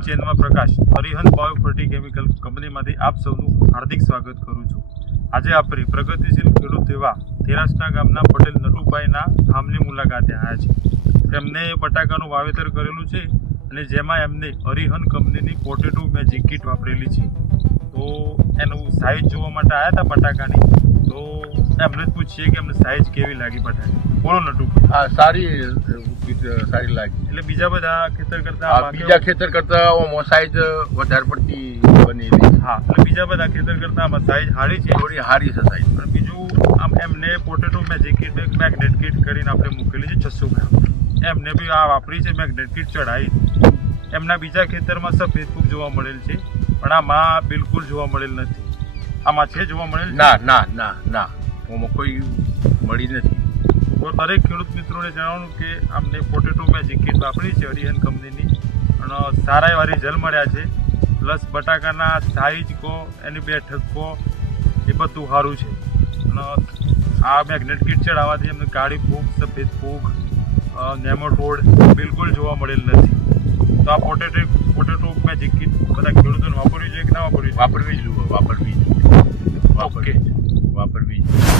હું ચેન્મા પ્રકાશ અરિહંત બાયોફર્ટી કેમિકલ કંપનીમાંથી આપ સૌનું હાર્દિક સ્વાગત કરું છું. આજે આપણે પ્રગતિશીલ ખેડૂત એવા તેરાસના ગામના પટેલ નટુભાઈના ફાર્મની મુલાકાતે આવ્યા છે. એમને બટાકાનું વાવેતર કરેલું છે અને જેમાં એમને અરિહંત કંપનીની પોટેટો મેજિક કીટ વાપરેલી છે. તો એનું સાઇઝ જોવા માટે આવ્યા હતા બટાકાની. તો એમને જ પૂછીએ કે એમને સાઇઝ કેવી લાગી બટાકા. બોલો નટુભાઈ. હા, સારી લાગી. એટલે બીજા બધા ખેતર કરતા બીજા ખેતર કરતા સાઈઝ વધારે પડતી બનેલી. હા, એટલે બીજા બધા ખેતર કરતા આમાં સાઇઝ સારી છે, થોડી સારી છે સાઈઝ. અને બીજું આમ એમને પોટેટો મેજિક કીટ એક મેગ્નેટ કીટ કરીને આપણે મૂકેલી છે 600 ગ્રામ. એમને બી આ વાપરી છે, મેગ્નેટ કીટ ચડાવી. એમના બીજા ખેતરમાં સફેદ ફૂગ જોવા મળેલ છે, પણ આમાં બિલકુલ જોવા મળેલ નથી. આમાં છે જોવા મળેલ? ના આમાં કોઈ મળી નથી. તો દરેક ખેડૂત મિત્રોને જણાવવાનું કે અમને પોટેટો મેજિક કીટ વાપરી છે અરિહંત કંપનીની, અને સારા એવા રિઝલ્ટ મળ્યા છે. પ્લસ બટાકાના સાઈઝ કહો, એની બેઠક કહો, એ બધું સારું છે. અને આ મેગ્નેટ કીટ ચડાવવાથી એમને કાળી ફૂગ, સફેદ ફૂગ, નેમોટોડ બિલકુલ જોવા મળેલ નથી. તો આ પોટેટો મેજિક કીટ બધા ખેડૂતોને વાપરવી જોઈએ કે ના વાપરવી જોઈએ? વાપરવી જ. ઓકે, વાપરવી જ.